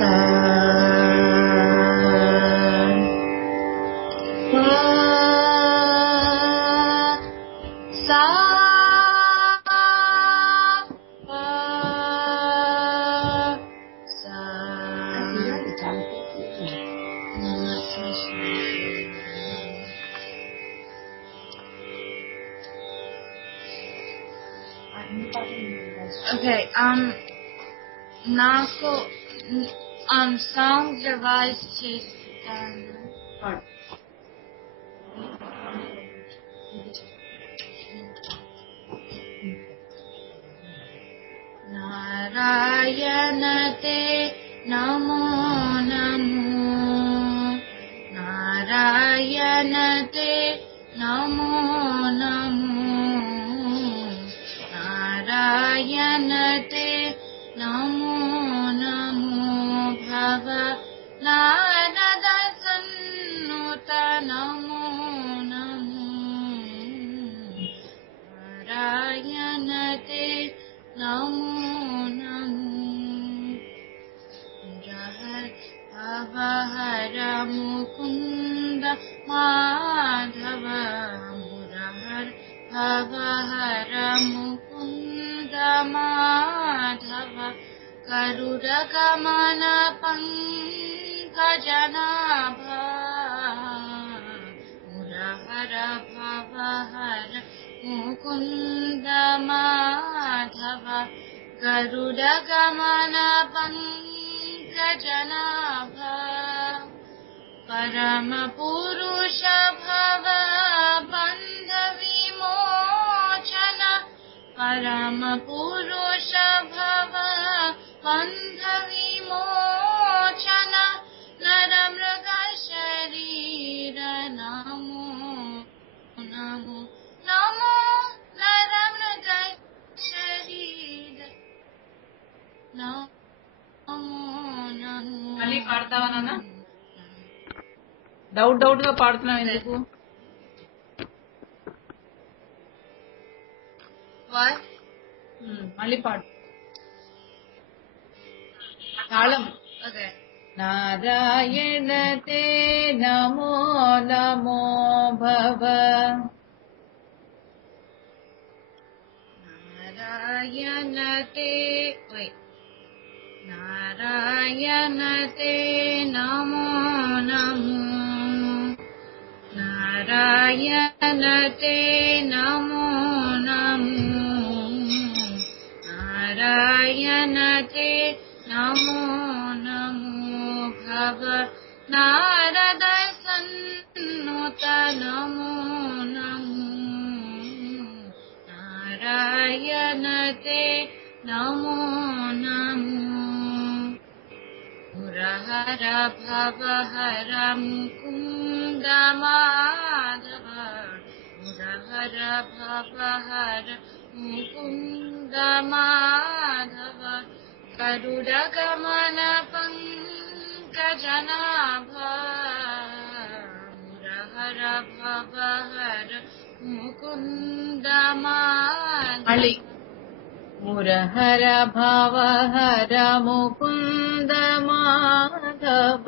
sa pa sa pa sa. Okay, నాకు song revise చేస్తాను. నారాయణ తే నమో నమో నారాయణ తే నమో నమో నారాయణ తే నమో నమో భవ నారద సన్నుత నమో నమో నారాయణ తే నమో నమో భవ హర ముకుంద మాధవ మురహర భవ హర ముకుంద మాధవ కరుణ గమన పంకజనాభ మురహర భవ హర ముకుంద మాధవ గరుడ గమన పంకజనాభ పరమ పురుష భవ బంధ విమోచన పరమ పురుష భవ బంధ విమోచన నర మృగ శరీర నమో నమో నమో నర మృగ శరీర నమో నమో. మళ్ళీ పాడతావా నాన్న? డౌట్ గా పాడుతున్నావు ఎందుకు? మళ్ళీ పాడు. తాళం. నారాయణ తే నమో నమో భవ నారాయణ తే నారాయణ తే నమో నమో నారాయణ తే నమో నమో నారాయణ తే నమో నమో భవ నారద సన్నుత నమో నమో నారాయణ తే నమో నమో మురహర భవ హర ముకుంద మాధవ మురహర భవ హర ముకుంద మాధవ కరుణ గమన పంకజనాభ మురహర భవ హర ముకుంద మాధవ మురహర భవ హర ముకుంద మాధవ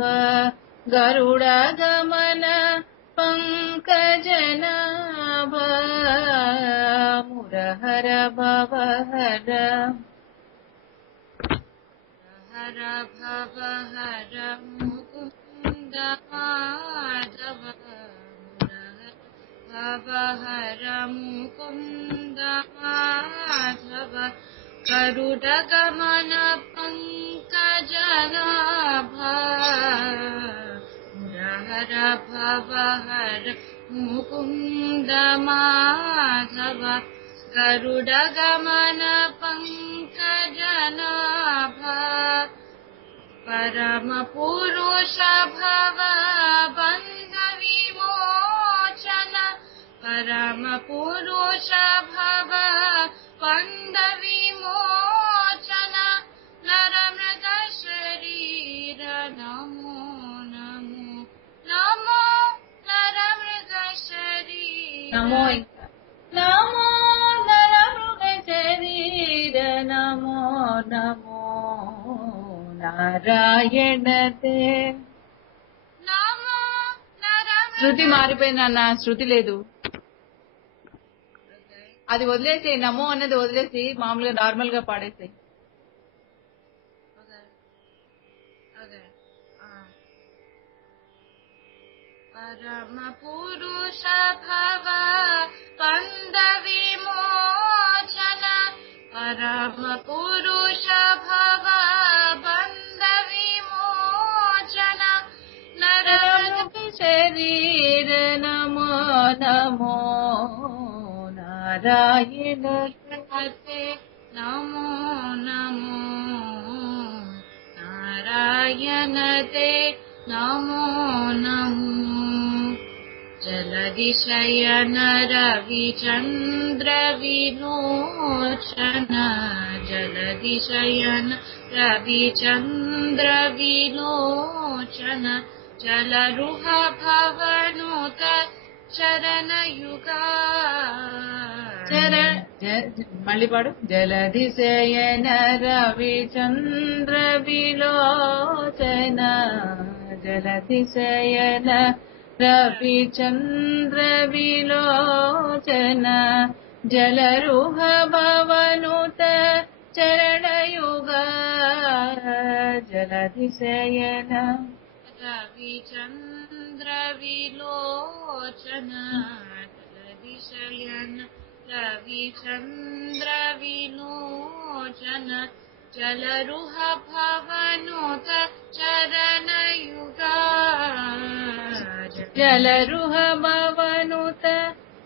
గరుడ గమన పంకజనాభ మురహర భవ హర హర భవ హర ముకుంద మాధవ భవ హర ముకుంద మాధవ కరుణ గమన పంకజనాభ మురహర భవ హర ముకుంద మాధవ గరుడ గమన పంకజనాభ పరమ పురుష భవ బంధ విమోచన పరమ పురుష భవ బంధ విమోచన నర మృగ శరీర నమో నమో నమో నర మృగ శరీర నమో నమో నర మృగ శరీర నమో నమో నారాయణ తే. నమో నరహర. శృతి మారిపోయింది అన్న, శృతి లేదు. అది వదిలేసి, నమో అన్నది వదిలేసి మామూలుగా నార్మల్ గా పాడేసి. పరమ పురుష భవ పంద విమోచన. పరమ పురుష భవ బంధ విమోచన. నరమతి శరీర నమో నమో నారాయణ తే. నమో నమో నారాయణ తే. నమో నమో జలదిశయన రవిచంద్ర విలోచన. జలదిశయన రవిచంద్ర విలోచన. జలరుహ భవనుత చరణయుగా. మళ్ళీ పాడు. జలదిశయన రవిచంద్ర విలోచన. జలదిశయన రవిచంద్ర విలోచన. జలరుహ భవనుత చరణయుగా. జలదిశయన రవిచంద్ర విలోచన. జలదిశయన రవిచంద్ర విలోచన. జలరుహ భవనుత చరణయుగా. జలరుహ భవనుత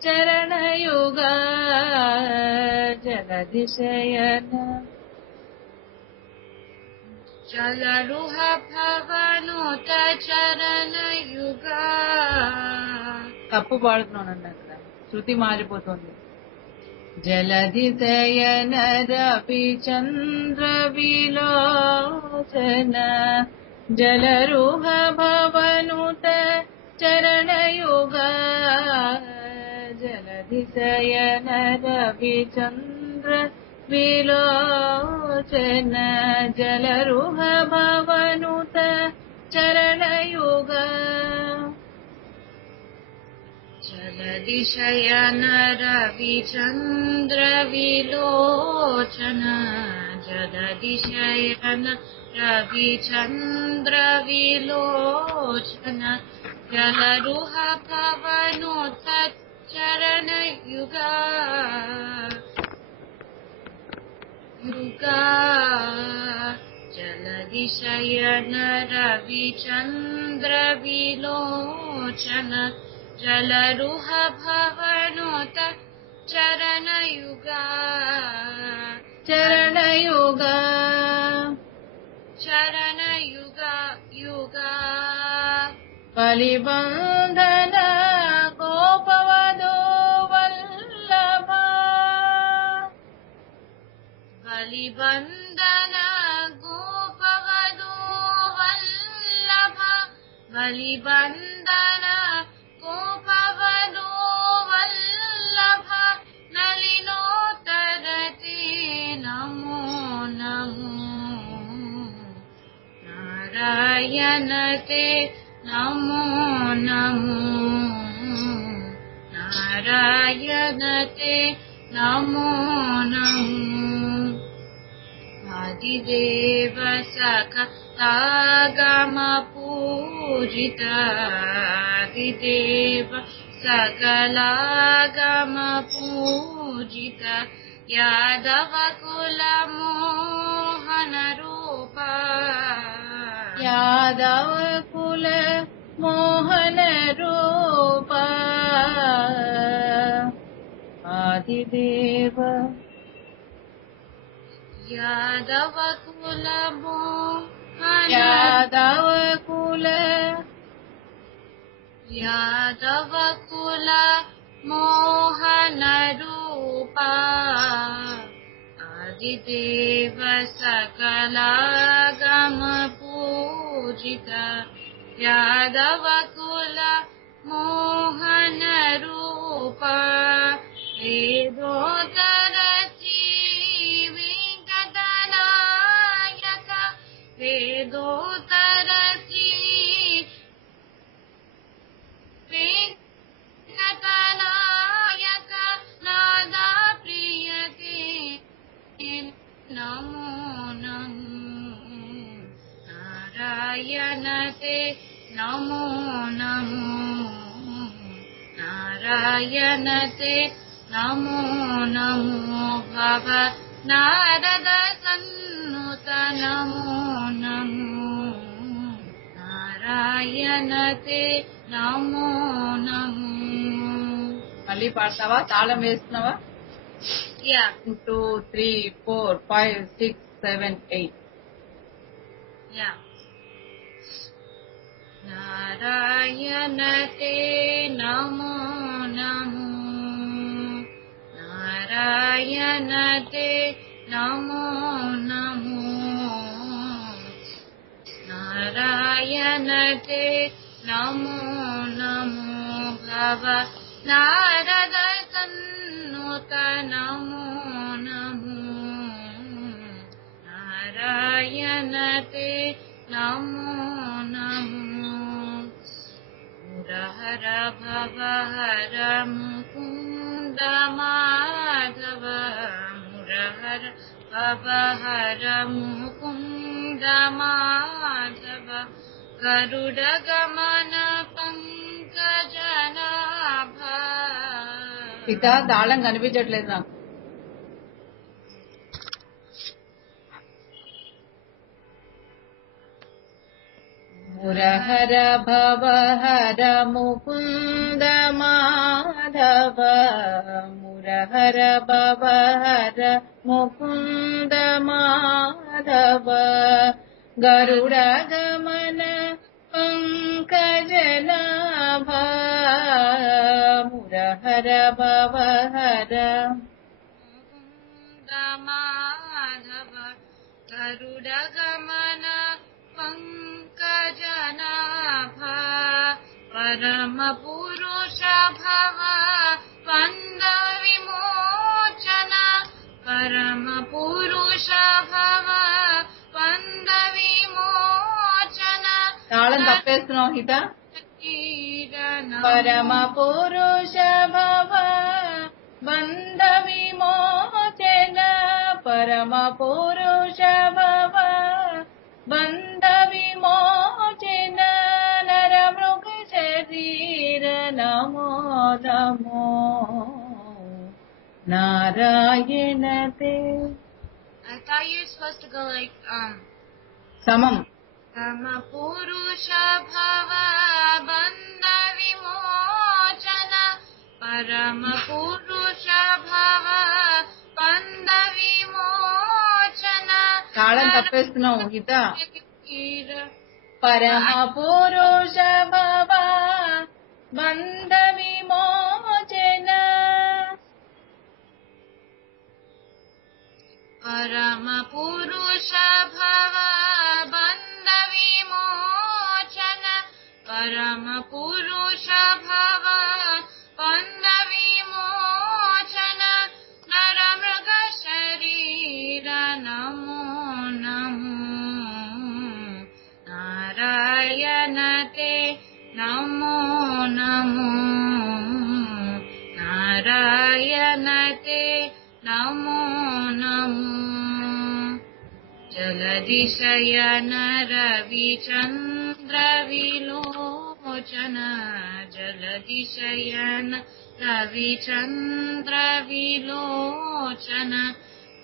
చరణయుగా. జలదిశయన జలరుహ భవనుత చరణయుగా. తప్పు పాడుతున్నాను అక్కడ, శృతి మారిపోతుంది. జలదిశయన రవిచంద్ర విలోచన. జలరుహ భవనుత చరణయుగా. జలదిశయన రవిచంద్ర విలోచన. జలరుహ భవనుత చరణయుగా. జలదిశయన రవిచంద్ర విలోచన. జలదిశయన రవిచంద్ర విలోచన. జలరుహ భవనుత చరణయుగా. యుగా. జలదిశయన రవిచంద్ర విలోచన. జలరుహ భవనుత చరణయుగా. చరణయుగా. చరణయుగా. యుగా. బలిబంధన గోపవధూ వల్లభ. బలిబంధన గోపవధూ వల్లభ. బలిబంధన గోపవధూ వల్లభ. నలినోత్తరతే. నమో నమో నారాయణ తే. నమో నమో నారాయణ తే. నమో నమో ఆదిదేవ సకలాగమ పూజిత. ఆదిదేవ సకలాగమ పూజిత. యాదవ కుల మోహన రూప. యాదవ కుల మోహన రూప. ఆదిదేవ యాదవ కుల మోహన. యాదవ కుల. యాదవ కుల మోహన రూప. ఆదిదేవ సకలాగమ పూజిత. యాదవ కుల మోహన రూప. వేదోత్తర శ్రీ వెంకటనాయక. वेदोत्तरश्री वेङ्कटनायक नादा प्रियते नमो नमो नारायणते नमो नमो नारायणते नमो नमो भव नारद सन्नुत नमो नमो నారాయణతే నమో నమో. మళ్ళీ పాడతావా? తాళం వేస్తున్నావా? యా 2 3 4 5 6 7 8. యా నారాయణతే నమో నమో నారాయణతే నమో నమో నారాయణతే నమో నమో భవ నారద సన్నుత నమో నమో నారాయణతే నమో నమో మురహర భవ హర ముకుంద మాధవ మురహర భవ హర ముకుంద మాధవ గరుడ గమన పంకజనాభ. సీత తాళం కనిపించట్లేదు నాకు. మురహర భవ హర ముకుంద మాధవ మురహర భవ హర ముకుంద మాధవ గరుడ గమన పంకజనాభ మురహర భవ హర ముకుంద మాధవ గరుడ గమన పంకజనాభ పరమ పురుష భవ వంద విమోచన పరమ పురుష భవ వంద విమోచన. తాళం తప్పేస్తున్నావు హిత. పరమ పురుష భవ బంధ విమోచన పరమ పురుష భవ బంధ విమోచన నర మృగ శరీర నమో నమో నారాయణతే. I thought you were supposed to go like సమం. పరమ పురుష భవ బంధ విమోచన పరమ పురుష భవ బంధ విమోచన. తాళం తప్పేస్తున్నావు హిత. పరమ పురుష భవ బంధ విమోచన పరమ పురుష భవ బంధ విమోచన పరమ పురుష భవ బంధ విమోచన నర మృగ శరీర నమో నమో నారాయణతే నమో నమో నారాయణతే నమో నమో. జలదిశయన రవిచంద్ర విలోచన జలదిశయన రవిచంద్ర విలోచన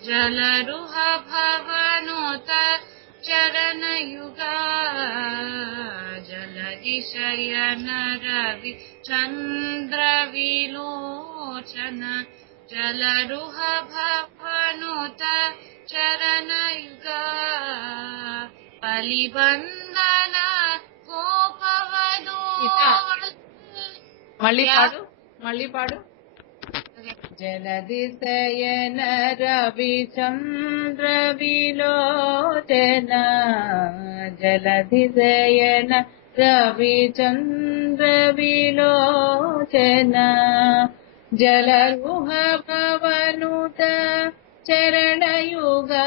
జలరుహ భవనుత చరణయుగా జలదిశయన రవిచంద్ర విలోచన జలరుహ భవనుత చరణయుగా బలిబంధన గోపవధూ. మళ్ళీ పాడు. జలదిశయన రవిచంద్ర విలోచన జలదిశయన రవిచంద్ర విలోచన జలరుహ భవనుత చరణయుగా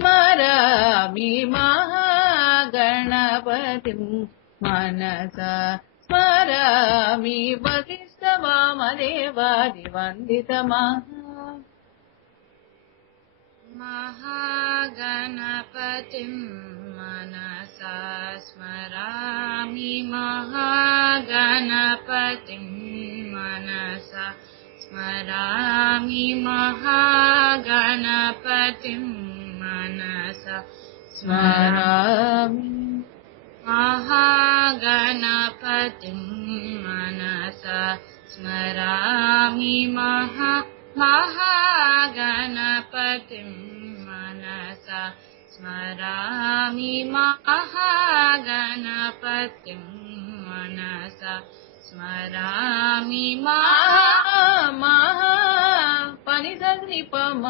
స్మరామి మహాగణపతిం మనసా స్మరామి వసిష్ఠవామదేవాదివందితమహా महागणपतिं मनसा स्मरामि महागणपतिं मनसा स्मरामि महागणपतिं मनसा స్మరామి महागणपतिं मनसा स्मरामि महागणपतिं मनसा स्मरामि महागणपतिं मनसा स्मरामि మహా పనిసని పమ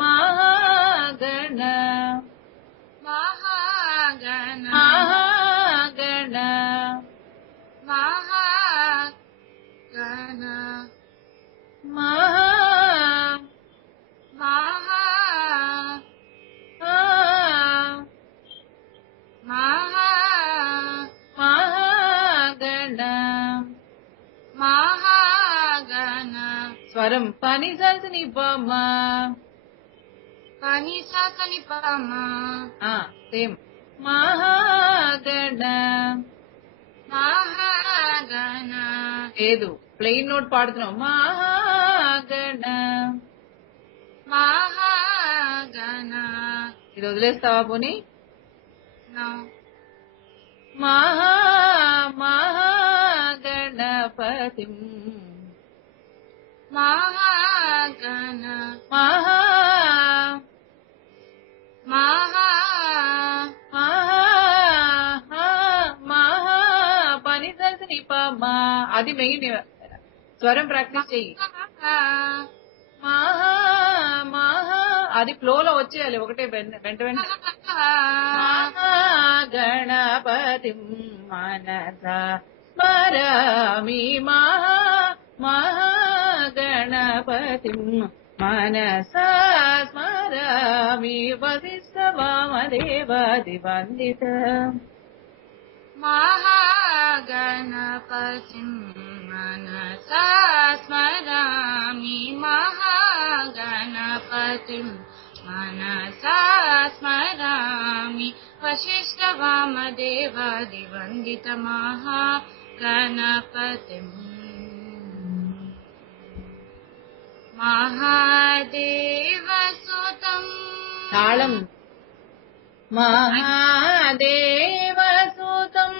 మహాగణ महागण మహాగణ महागण మహా महा महा మహాగణ महागण స్వరం పనిసని పమ pani sa ni pama same మహాగణ mahagana లేదు ప్లెయిన్ నోట్ పాడుతున్నాం మహాగణ mahagana ఇది వదిలేస్తావా పోనీ no మహాగణపతిం mahagana మహా maha మహా పనిసని పమ అది మెయిన్ స్వరం ప్రాక్టీస్ చెయ్యి మహా మహా అది ఫ్లోలో వచ్చేయాలి ఒకటే వెంట వెంట మహాగణపతిం మనసా స్మరామి మహాగణపతిం మనసా స్మరామి వసిష్ఠవామదేవాదివందిత महागणपतिं मनसा स्मरामि महागणपतिं मनसा स्मरामि वसिष्ठवामदेवादिवन्दितमहागणपतिम् महादेवसुतम् తాళం మహాదేవసుతం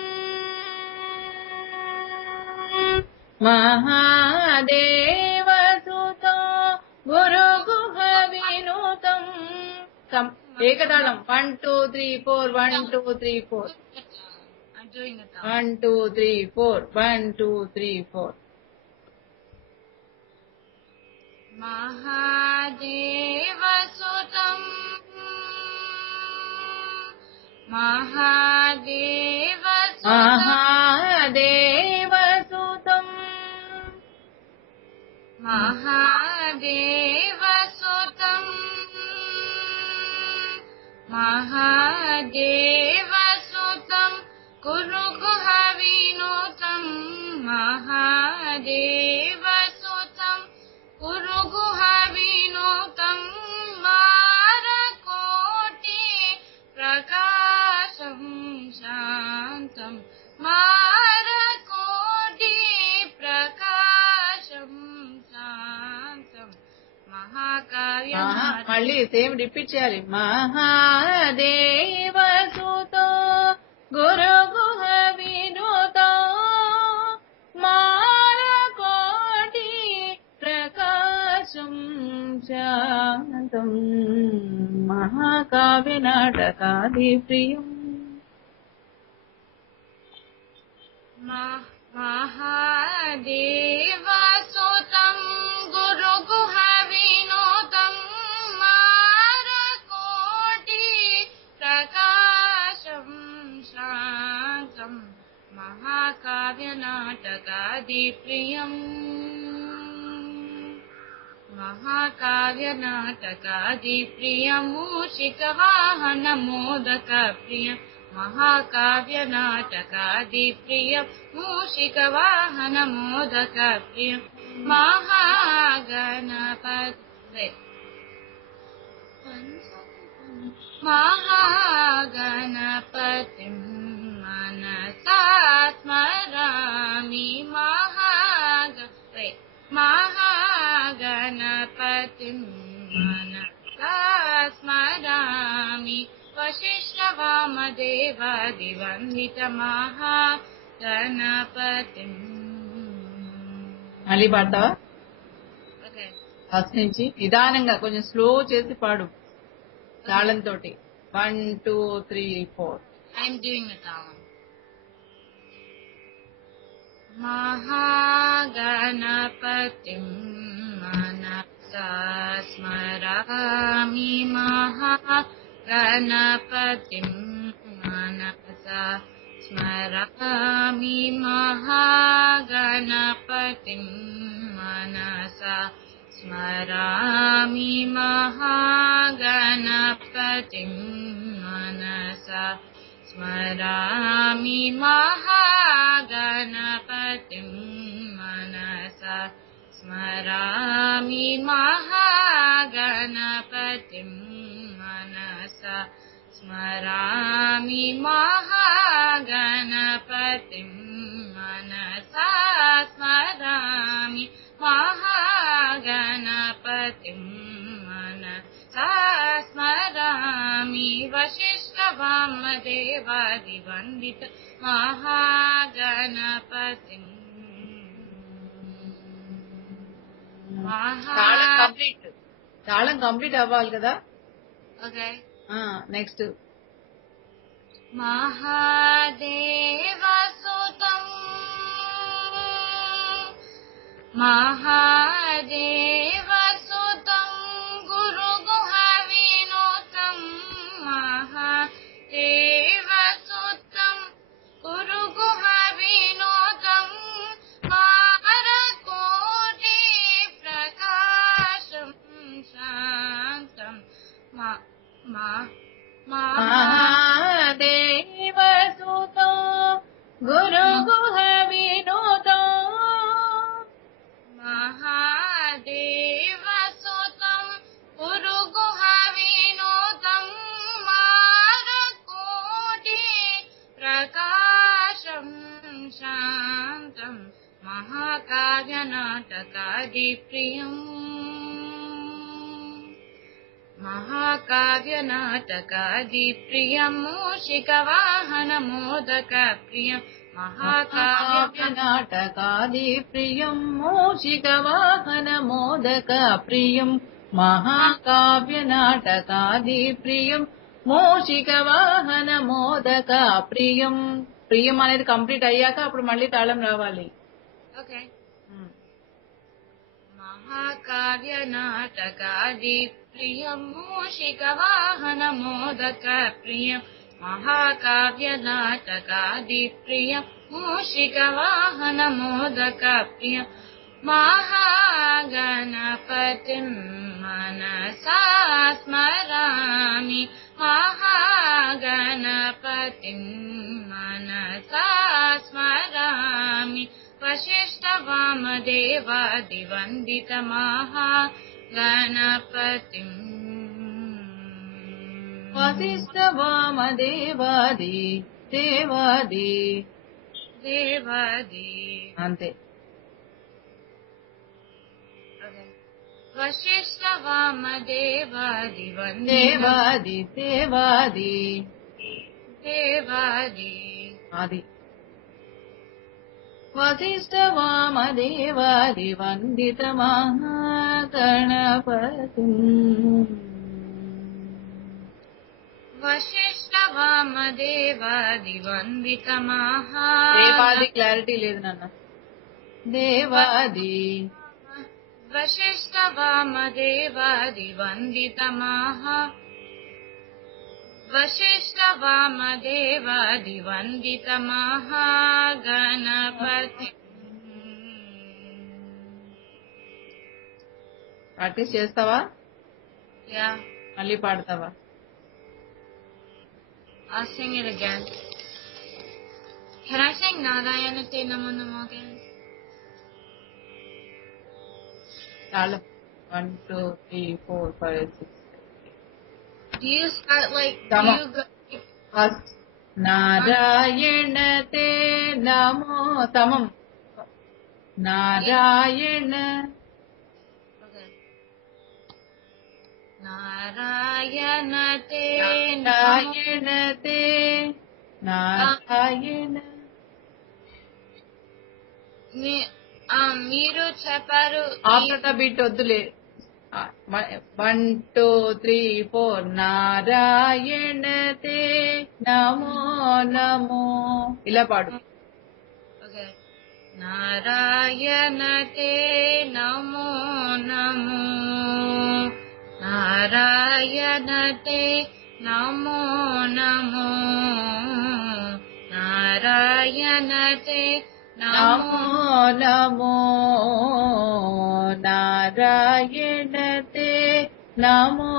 మహాదేవసుతం గురుగుహ వినూతం ఏకతాళం 1 2 3 4 1 2 3 4 I'm doing it now. 1 2 3 4 1 2 3 4 महादेवसुतम् महादेवसुतम् మహాదేవసుతం महादेवसुतम् महादेवसुतम् कुरुगुह विनूतम् महादेवसुतम् कुरुगुह विनूतम् मारकोटि प्रकाशम् शान्तम् मारकोटि प्रकाशम् शान्तम् महाकाव्यनाथ మళ్ళీ సేమ్ రిపీట్ చేయాలి మహాదేవసుతో గురుగుహ వినూతో మారకోటి ప్రకాశం శాంతం మహాకావ్య నాటకాది ప్రియం महादेवसुतम् गुरुगुह विनोदम् मारकोटि प्रकाशम् शान्तम् महाकाव्यनाटकादिप्रियम् महाकाव्यनाटकादिप्रियं मूषिकवाहनमोदकप्रियं महाकाव्यनाटकादिप्रियं मूषिकवाहनमोदकप्रियं महागणपते महागणपतिं मनसा स्मरामि महागणपतिं मनसा स्मरामि वसिष्ठवामदेवादिवन्दितमहागणपतिम् మళ్ళీ పాడతావా? Okay. ఫస్ట్ నుంచి నిదానంగా కొంచెం స్లో చేసి పాడు తాళంతో. 1 2 3 4. I'm doing it now. महागणपतिं मनसा स्मरामि महागणपतिं मनसा स्मरामि महागणपतिं मनसा स्मरामि महागणपतिं मनसा स्मरामि महागणपतिं मनसा स्मरामि महागणपतिं मनसा स्मरामि महागणपतिं मनसा स्मरामि महागणपतिं मनसा स्मरामि वसिष्ठवामदेवादिवन्दित महागणपतिम् తాళం కంప్లీట్ అవ్వాలి కదా. ఓకే. నెక్స్ట్ మహాదేవసుతం మహాదేవసుతం గురుగుహ వినోతం మహాదేవసుతం గురుగుహ వినోతం మారకోటి ప్రకాశం శాంతం మహాదేవసుతో గురుగుహ వినోదో మహాదేవసుతం గురుగుహ వినోదం మారకోటి ప్రకాశం శాంతం మహాకావ్యనాటకాదిప్రియం महाकाव्यनाटकादिप्रियं मूषिकवाहनमोदकप्रियं महाकाव्यनाटकादिप्रियं मूषिकवाहनमोदकप्रियं महाकाव्यनाटकादिप्रिయం మూషికవాహనమోదకప్రియం. ప్రియం అనేది కంప్లీట్ అయ్యాక అప్పుడు మళ్ళీ తాళం రావాలి. ఓకే. महाकाव्यनाटकादिप्रियं मूषिकवाहनमोदकप्रियं महाकाव्यनाटकादिप्रियं मूषिकवाहनमोदकप्रियं महागणपतिं मनसा स्मरामि महागणपतिं मनसा स्मरामि वसिष्ठवामदेवादिवन्दित महागणपतिम् వసిష్ఠవామదేవాది దేవాది దేవాది అంతే. వసిష్ఠవామదేవాదివన్దేవాది దేవాది దేవాది అది వసిష్ఠవామదేవాదివందిత మహాగణపతిం వసిష్ఠవామదేవాదివందిత దేవాది క్లారిటీ లేదు నాన్న. దేవాది వసిష్ఠవామదేవాదివందిత वसिष्ठवामदेवादिवन्दित महागणपति ప్రాక్టీస్ చేస్తావా? Yeah. మళ్ళీ పాడతావా? I'll sing it again. Can I sing Narayana Te Namo Namo again? చాలు. 1 2 3 4 5 6. Do you start like? Come Do on. you go? First Narayana తే నమో సమం. Narayana Okay. Narayana Te Namo. Narayana తే నారాయణ. మీరు చెప్పారు. ఆఫ్టర్ ద బీట్ వద్దులే. 1 2 3 4 నారాయణ తే నమో నమో ఇలా పాడు. Okay. Narayana Te Namo Namo. Narayana Te Namo Namo. Narayana Te నమో Namo. నమో నారాయణ తే నమో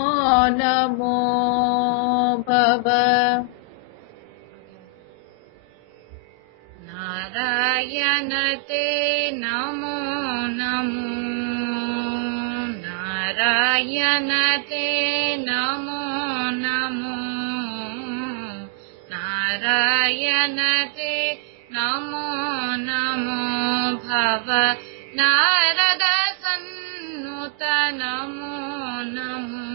నమో భవ. Narayana Te Namo Namo. Narayana Te Namo Namo. Narayana Te Namo Namo Bhava. Narada Sannuta Namo Namo.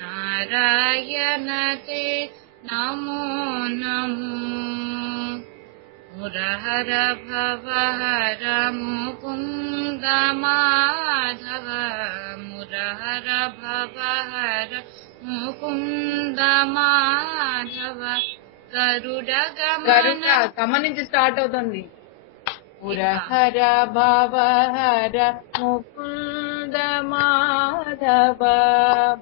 Narayana Te Namo Namo. Murahara Bhavahara Mukunda Madhava. Murahara Bhavahara Mukunda Madhava. Garuda గరుడ Gamana. Comma నుంచి స్టార్ట్ అవుతుంది. పురహర భవహర ముకుంద మాధవ.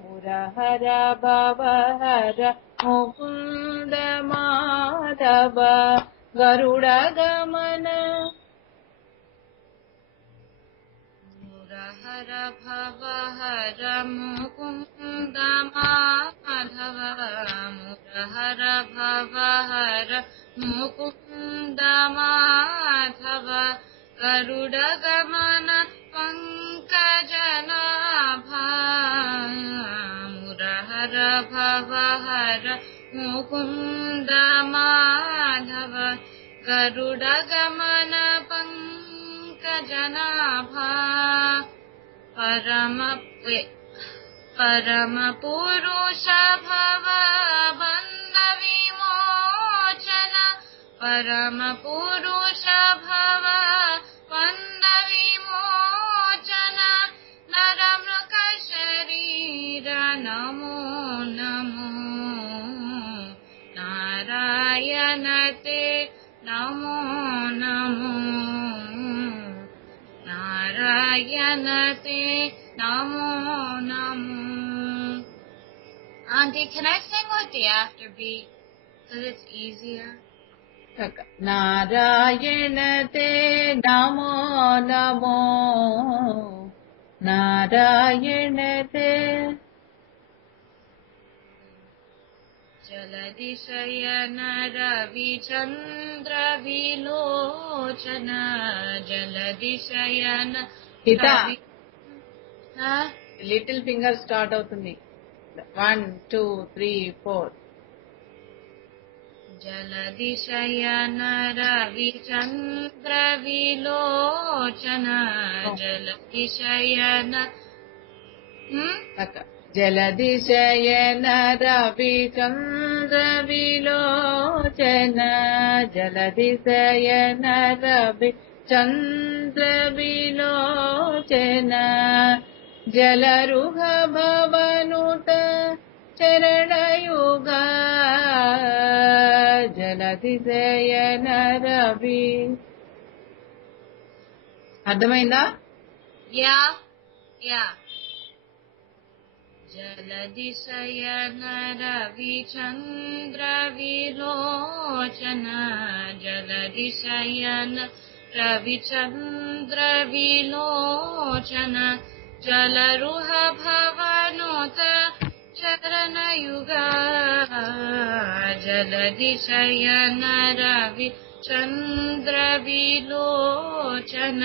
మురహర భవహర ముకుంద మాధవ. గరుడ గమన. Murahara Bhavahara Mukunda Madhava. Murahara Bhavahara Mukunda Madhava. Garuda Gamana Pankajanabha. Murahara Bhavahara Mukunda Madhava. Garuda Gamana Pankajanabha. Parama Purusha Bhava Bandha Vimochana. Parama Purusha Bhava Bandha Vimochana. Naramruka Sharira Namo Namo. Narayana Te Namo Namo. Narayana Te Namo Namo. Auntie, can I sing with the afterbeat? Because it's easier. Narayana తే నమో నమో. నారాయణ తే. Jaladishayana Ravi Chandra Vilochana. Jaladishayana Hita. Ravi. Huh? Little finger start అవుతుంది. 1 2 3 4. Jaladishayana Ravi Chandra Vilochana. Oh. Jaladishayana. జలదిశయన రవి చంద్ర విలోచన. జలదిశయన రవి చంద్ర విలోచన. జలరుహ భవనుత చరణయుగ. జలదిశయన రవి. అర్థమైందా? Yeah. Yeah. Jaladishayana Ravi Chandra Vilochana. Jaladishayana रविचन्द्रविलोचन जलरुह भवनोत चरणयुगा जलधिशयन रविचन्द्रविलोचन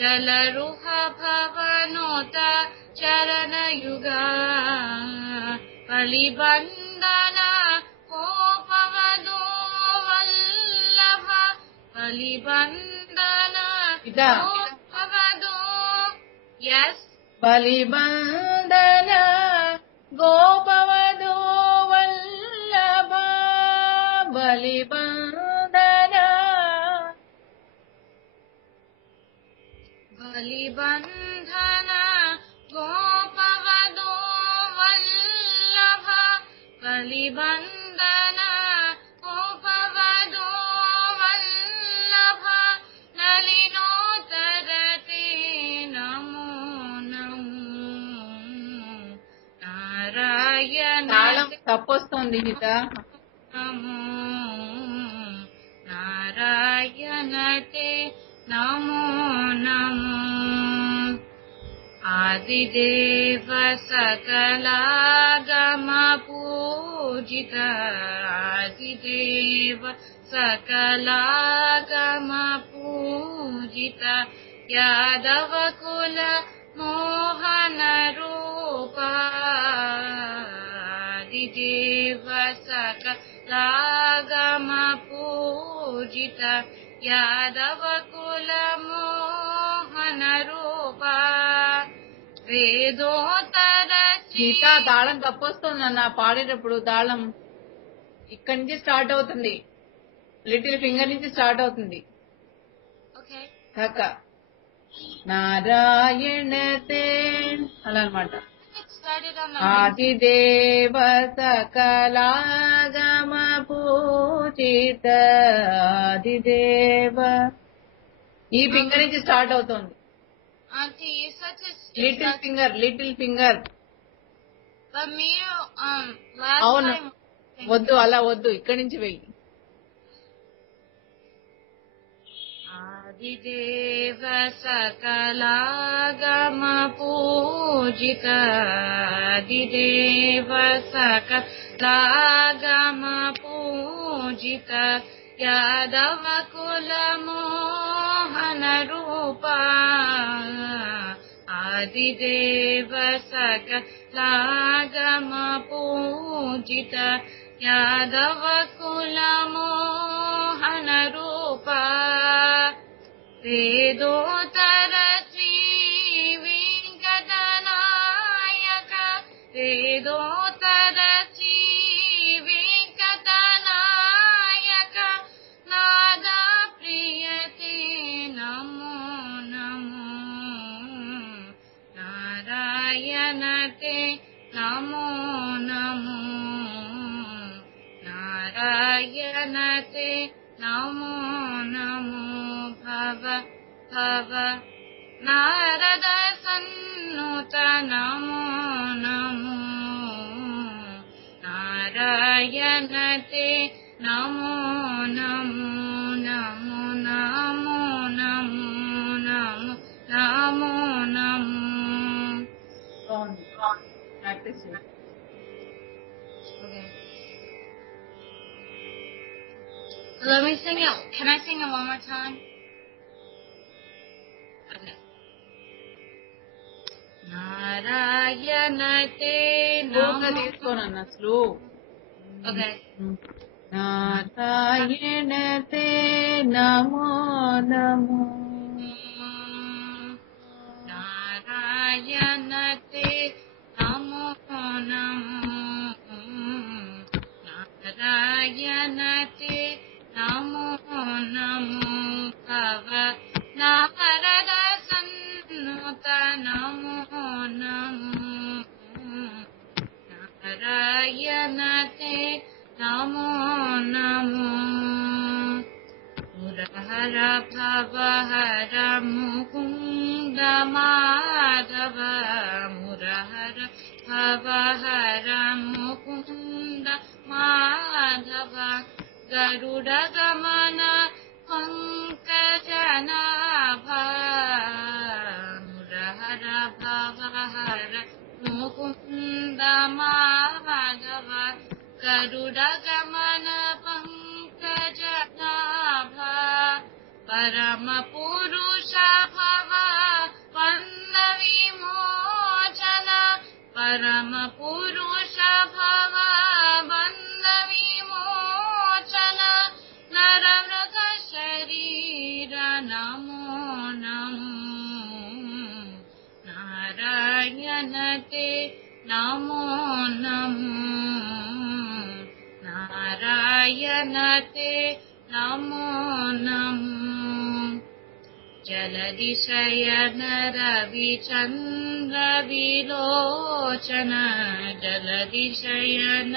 जलरुह भवनोत चरणयुगा बलिबन्धन कोपवदो वल्लभ बलिबन्धन कोपवदो yes बलिबन्धन गोपवधो वल्लभ बलिबन्धन बलिबन्धन गोपवधो वल्लभ बलिबन्धन गोपवधो वल्लभ नलिनोत्तरते नमो नमो नारायण తాళం తప్పొస్తుంది గీత नमो नारायणते नमो नमो आदिदेव सकलागम पूजित आदिदेव सकलागम पूजित यादव कुल मोहन रूप आदिदेव सकलागम पूजित यादव कुल मोहन रूप వేదోత్తర గీత తాళం తప్పొస్తుంది అన్న పాడేటప్పుడు తాళం ఇక్కడి నుంచి స్టార్ట్ అవుతుంది లిటిల్ ఫింగర్ నుంచి స్టార్ట్ అవుతుంది ఓకే కాక నారాయణతే అలా అనమాట ఆదిదేవ సకలాగమ పూజిత ఆదిదేవ ఈ ఫింగర్ నుంచి స్టార్ట్ అవుతుంది లిటిల్ ఫింగర్ మీరు అవును వద్దు అలా వద్దు ఇక్కడి నుంచి వెయ్యి आदिदेव सकलागम पूजित आदिदेव सकलागम पूजित यादव कुल मोहन रूप आदिदेव सकलागम पूजित यादव कुल मोहन रूप वेदोत्तर श्री वेंकटनायक वेदोत्तर श्री वेंकटनायक नादा प्रियते नमो नमो नारायणते नमो नमो नारायणते नमो नमो भव भव नारद सन्नुत नमो नमो नारायणते नमो नमो नमो नमो नमो नमो नमो Namo practice Okay. Let me sing it. Can I sing it one more time? Okay. Narayanate స్లోగా Namo. తీసుకోనన్న స్లో Okay. నారాయణతే నమో నమో Narayanate Namo Namo. Narayanate Namo Namo Bhava Narada Sannuta Namo Namo Narayanate Namo Namo Murahara Bhavahara Mukunda Madhava Murahara Bhavahara Mukunda Madhava Garuda Gamana पङ्कजनाभा मुरहर भवहर मुकुन्द माधव गरुडगमन पङ्कजनाभा परमपुरुष भव बन्धविमोचन परमपुरुष भव बन्धविमोचन नरमृग शरीर नमो नमो नारायण ते नमो नमो नारायण ते नमो नमो जलदिशयन रविचन्द्र विलोचन जलदिशयन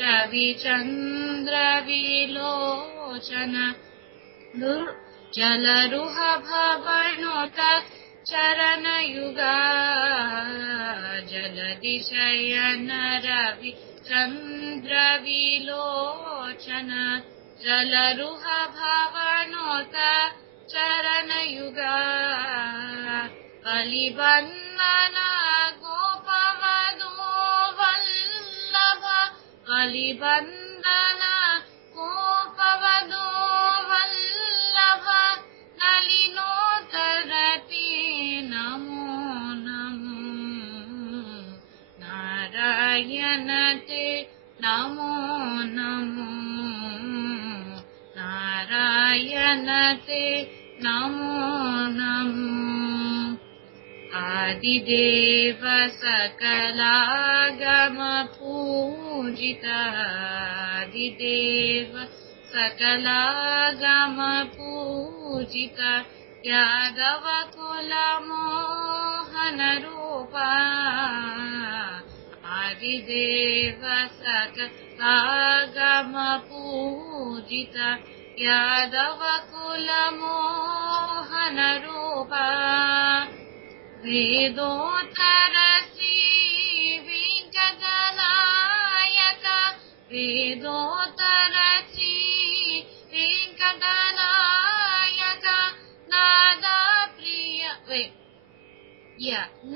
रविचन्द्र विलोचन जलरुह भवनुत चरणयुगा जलदिशयन रविचन्द्र विलोचन जलरुह भवनुत चरणयुगा बलिबन्धन गोपवधू वल्लभ बलिबन्धन गोपवधू वल्लभ नलिनोदरते नमो नमो नारायण ते नमो नमो नारायण ते नमो नमो आदिदेव सकलागम पूजित आदिदेव सकलागम पूजित यादव कुल मोहन रूपा आदिदेव सकलागम पूजित यादव कुल मोहन रूपा वेदोत्तर श्री वेंकटनायक वेदोत्तर श्री वेंकटनायक नादा प्रिय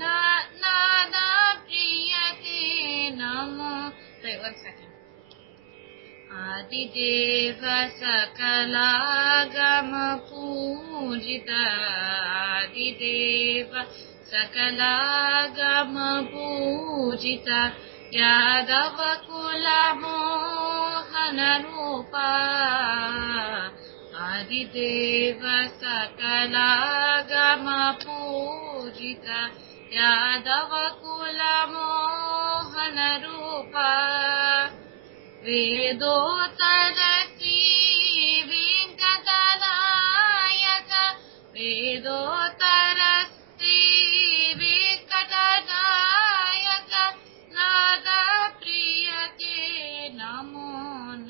नादा प्रियते नमो wait 1 second आदिदेव सकलागम पूजित आदिदेव सकलागम पूजित यादव कुल मोहन रूपा आदिदेव सकलागम पूजित यादव कुल मोहन रूपा वेदोत्तर श्री वेंकटनायक वेदोत्तर श्री वेंकटनायक नादा प्रियते नमो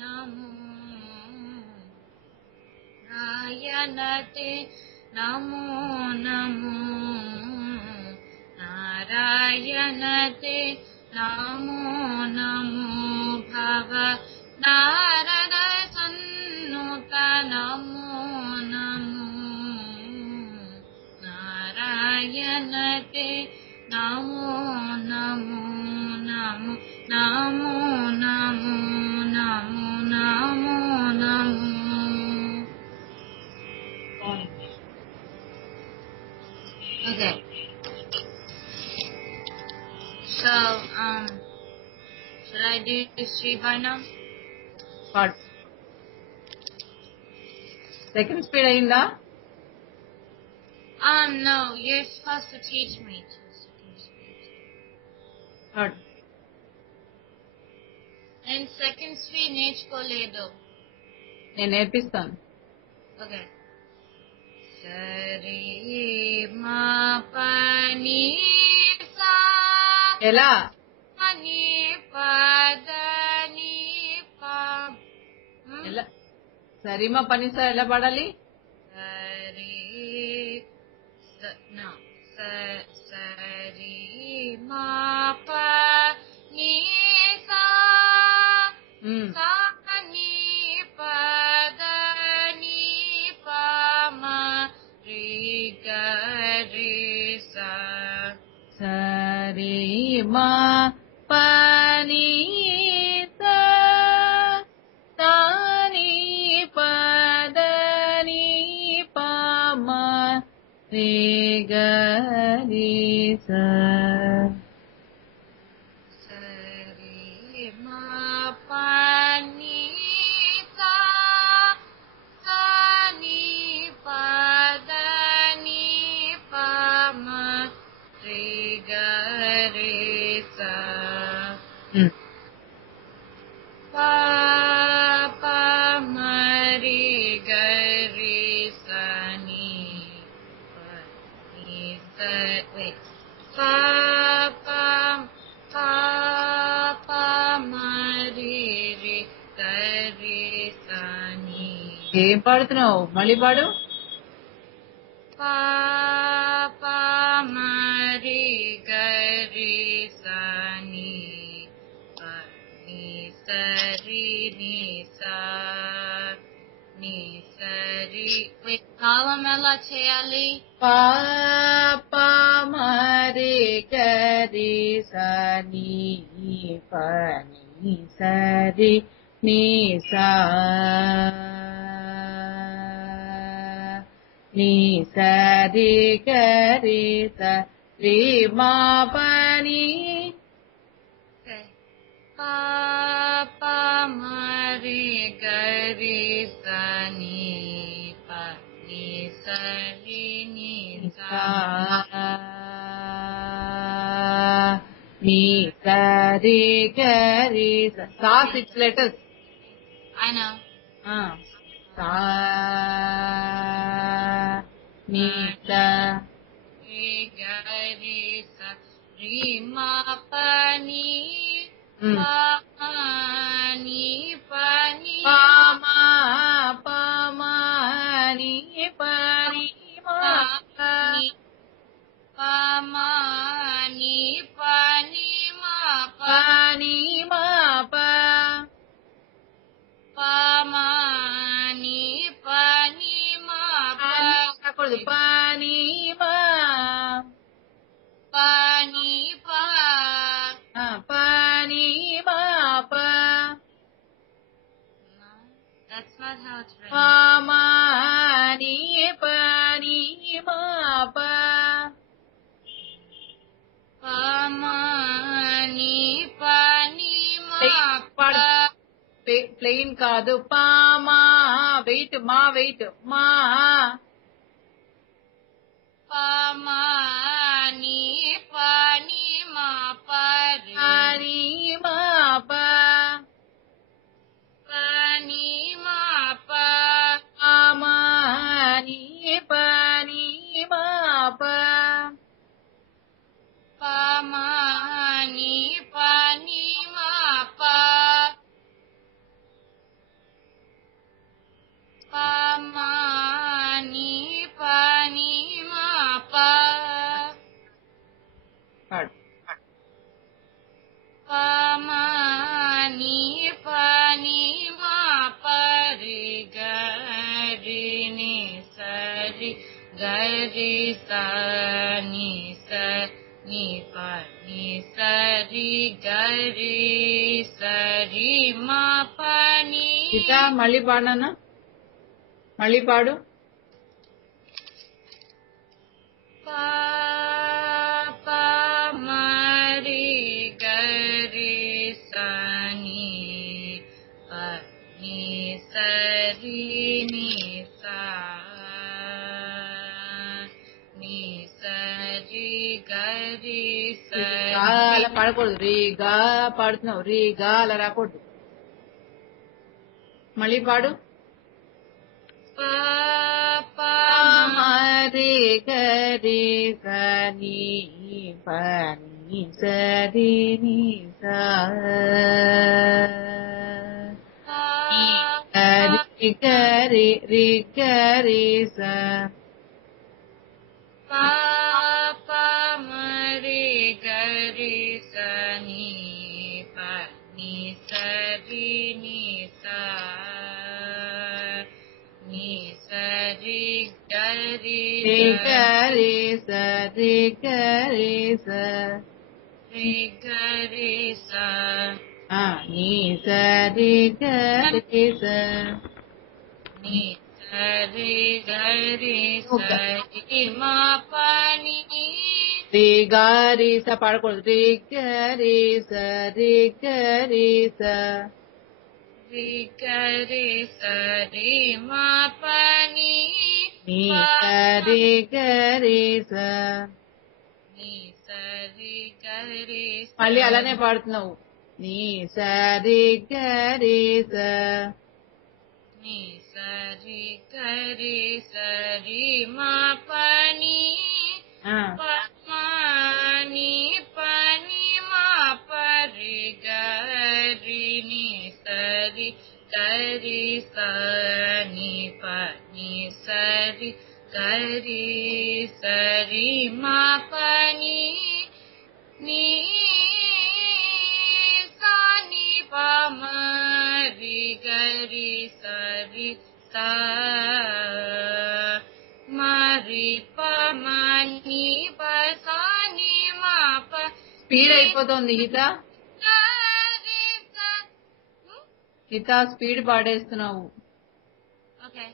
नमो नारायण ते नमो नमो नारायण ते नमो नमो भव नारद सन्नुत नमो नमो नारायण ते नमो नमो नमो नमो नमो नमो नमो Namo Okay. So, should I do this three by now? What? Second speed ayinda? No, you're supposed to teach me to second speed. What? And second speed నేర్చుకోలేదు. నేను నేర్పిస్తాను. Okay. సరి మా పని సా ఎలా? పని పదని పా ఎలా? సరిమా పనిసా ఎలా పాడాలి? సరి no సరి మా పని సా సా ని పదని పా మా పా ని సా సా ని ప ద ని ప మా రే గ రి సా సరి మా పా ని సా సా ని ప ద ని ప మా రే గ రే సా పా పా మా రే గ రే సా ని ప ని సా wait పా పా పా పా మా రే రే గ రే సా ని ఏం పాడుతున్నావు మళ్ళీ పాడు పా పా మా రే గ రే సా ని ప ని స రి ని సా ని స రి wait తాళం ఎలా చేయాలి పా పా మరి గరి సని పని సరి ని సా ని సరి గరి స రి మా పని Okay. Pa pa ma re ga re sa ni pa ni sa re ni sa ని సరి గరి సా 6 letters I know. సా ని స Re ga re sa re ma pa ni pa ni pa ni పామా పామా ని పని మా ni pa ma ni pa ni ma pa పని మా ప pa ma ni pa ni ma pa అనకూడదు పని మా pa ni pa పని మా ప no that's not how it's written పామా ని పని మా ప pa ma ni pa ni ma పాడు pa ప్లెయిన్ కాదు పామా వెయిట్ మా వెయిట్ మా pa ma ni pa ni ma pa re పని మా ప pa ni ma pa పామా ని పని మా ప pa ma ni pa ni ma pa pa ma ni pa ni ma pa పాడు pa ma ni pa ni ma pa re ga re ni sa ri ga re sa ni sa ni pa ni sa ri ga re sa ri ma pa ni గీత మళ్ళీ పాడనా మళ్ళీ పాడు pa pa ma re ga re sa ni pa ni sa ri ni sa ni sa ri ga re sa అలా పాడకూడదు రీగా పాడుతున్నావు రీగా అలా రాకూడదు మళ్ళీ పాడు pa pa మరి గరి సని పని సరి ని సా రి గరి రి గరి సా pa pa ma re ga re sa ni pa ni sa ri ni sa ni sa ri ga re రి sa గరి స రి గరి స ri ga ri sa ni sa ri ga ri sa ni sa ri ga ri sa ri ma pa ni రి గా రి స పాడకూడదు రి గా రి స రి గా రి స ri ga ri sa ri ma pa ni ని స రి గా రి స ni sa ri ga ri sa మళ్ళీ అలానే పాడుతున్నావు నీ సరి గరి స ni sa ri ga ri sa ri ma pa ni pa ma ni pa ni ma pa ri ga ri ni sa ri ga ri sa ni pa ni sa ri ga ri sa ri ma pa ni ni sa ni pa ma ri ga ri sa ri sa ma ri pa ma ni pa sa ni ma pa speed అయిపోతుంది హిత ga ri sa హిత speed పాడేస్తున్నావు okay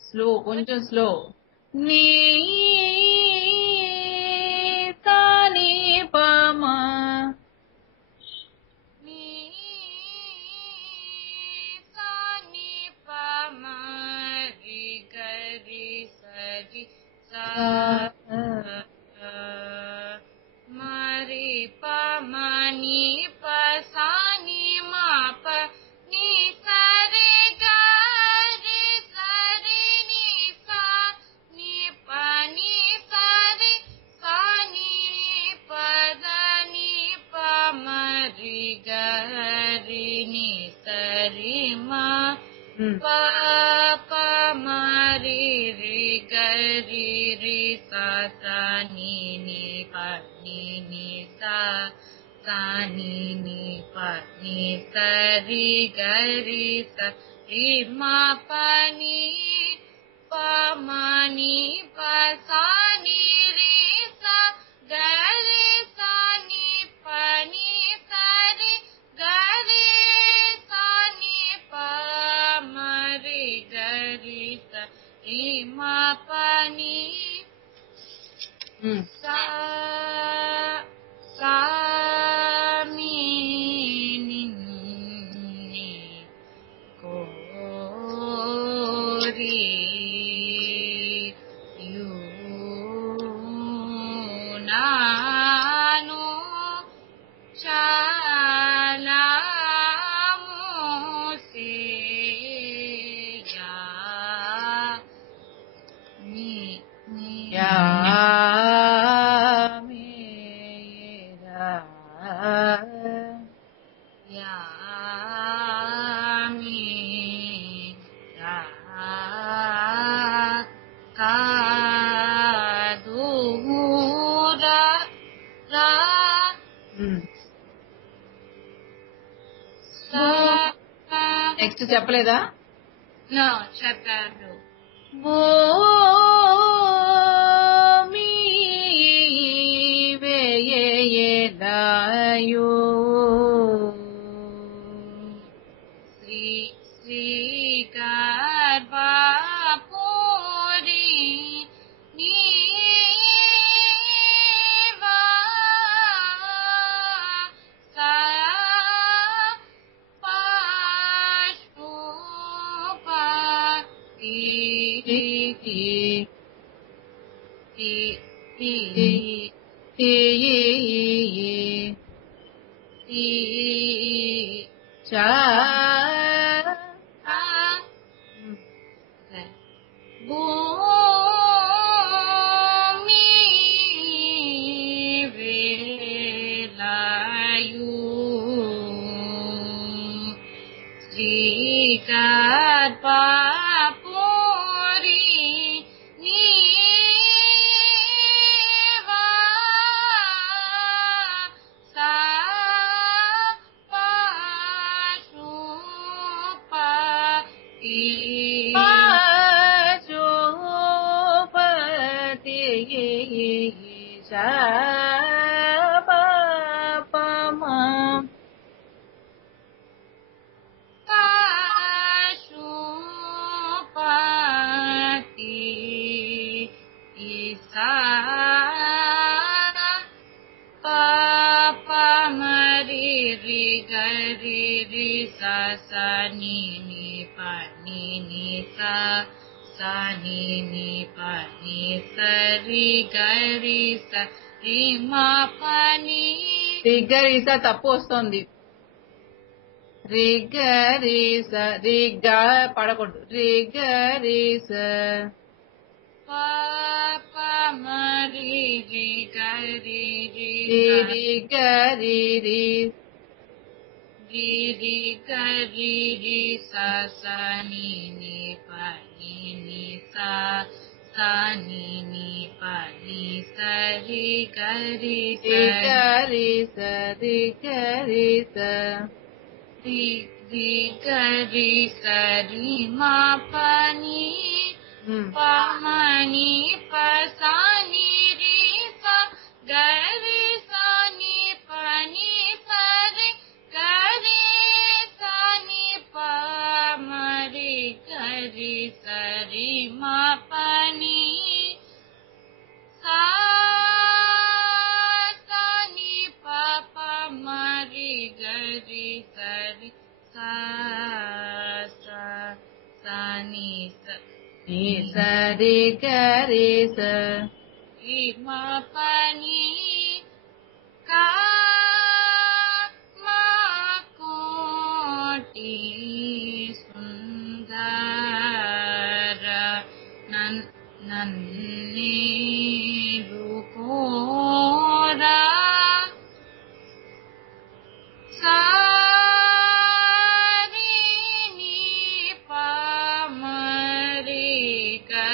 slow కొంచెం slow నీ సాని పమా ni sa ni pa ma ri ga ri sa ri sa ma ri pa ma ni pa sa ni ma pa ni sa ri ga ri sa ri ni sa ni pa ni sa ri sa ni pa da ni pa ma ri ga ri ni sa ri ma pa pa ma ri ri ga ri ri sa sa ni pa ni sa sa ni pa ni sa ri ga ri sa ri ma pa ni pa ma ni pa sa ni ri sa ga ri sa ni pa ni sa ri ga ri sa ni pa ma ri ga ri sa ri ma pa ni sa sa mi ni ni ko ri yu na nu chala mu se ya ni yeah మేరా ya mi ra ka du ra ra sa next చెప్పలేదా no చెప్పారు భూమి వేయలాయో శ్రీ శ్రీ గర్భపురి నీవా సా పాశుపతి చా భూమి వేలాయు శ్రీగర్భపురి నీవా సా పాశుపతి పాశుపతి శాపతి pa ni ni sa sa ni ni pa ni sa ri ga ri sa ri ma pa ni. రిగరీసా తప్పు వస్తుంది. రిగరీసా రిగా పడకూడదు. రిగరీసా pa pa ma ri ri ga ri ri రిగరి ri ri ga ri ri sa sa ni ni pa ni ni sa sa ni ni pa ni sa ri ga ri sa రిగరీసా రిగరీసా ri ri ga ri sa ri ma pa ni pa ma ni pa sa ni ri sa ga ri sa ni pa ni sa ri ga ri sa ni pa ma ri ga ri sa ri ma pa ni sa sa ni pa pa ma ri ga ri sa ri sa sa sa ni sa ని స రిగరీసా ri ma pa ni ka ma koti sundara nanne rupora sa ri ni pa ma ri ga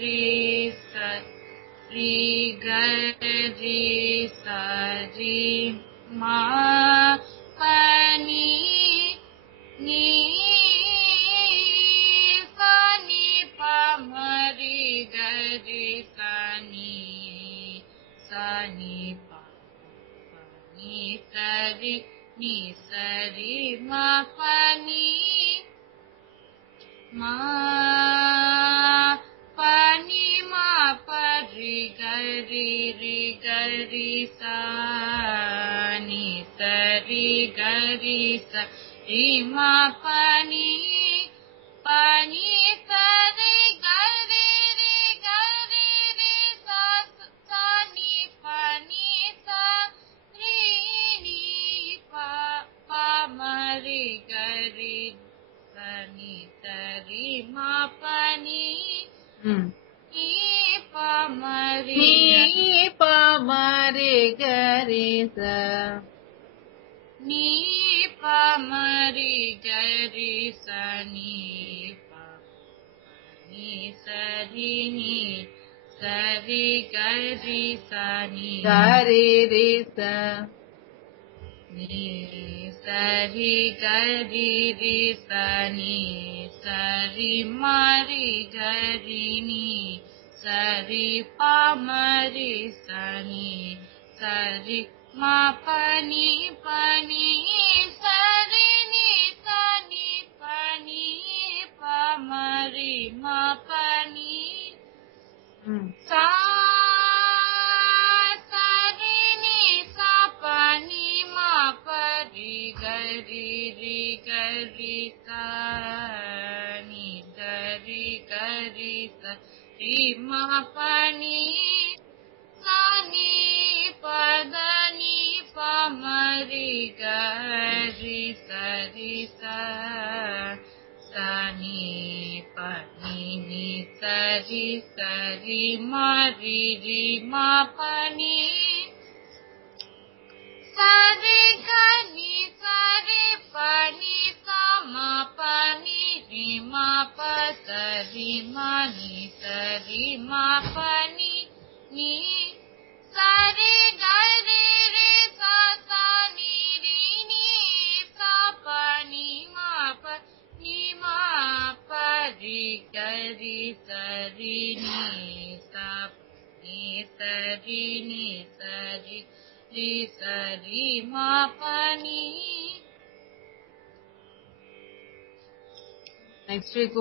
ri sa ri ga ri sa ri ma pa ni ni sa ni pa ma ri ga ri sa ni pa ni sa ri ma pa ni ma pa ni ma pa ri ga ri sa ni sa ri ga ri sa ri ma pa ni sa ri ga ri sa sa ni pa ni sa ri ni pa pa ma ri ga ri sa ni sa ri ma pa ni ni pa ma ri నీ ga ప మరి గరీసా ni pa ma ri ga ri sa ni pa ni sa ri ga ri sa ni గరీసా ni sa ri ga ri sa ni sa ri ma ri ga ri ni sa ri pa ma ri sa ni sa ri ma pa ni sa ri ni pa ni pa ma ri ma pa ni sa sa ri ni sa pa ni ma pa ri ga ri sa ni sa ri ga ri sa ri ma pa ni sa ni pa da ni pa ma ri ga ri sa sa ni pa ni sa ri ma pa ni sa ri ga ni sa ri pa ni sa ma pa ni ri ma pa sa ri ma ni sa ri ma pa ni sa ri ga ri sa sa ni ri ni sa pa ni ma pa ri ga ri sa ri ni sa pa ni sa ri sa ri ma pa ni. Next week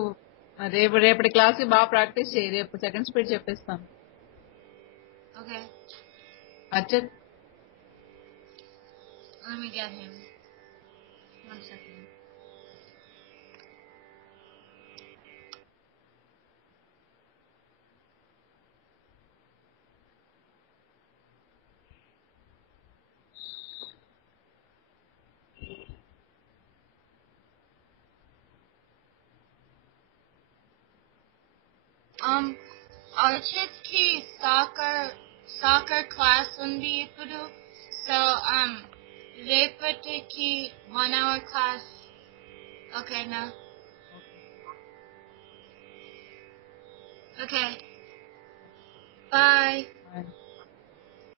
రేపటి క్లాస్ బాగా ప్రాక్టీస్ చేయి. రేపు second speed చెప్పేస్తాను. Okay, అచ్చత్ let me get him. 1 second. Archit ki soccer class undi ipudu. So repetiki 1 hour class. Okay, now. Okay. Bye. Bye.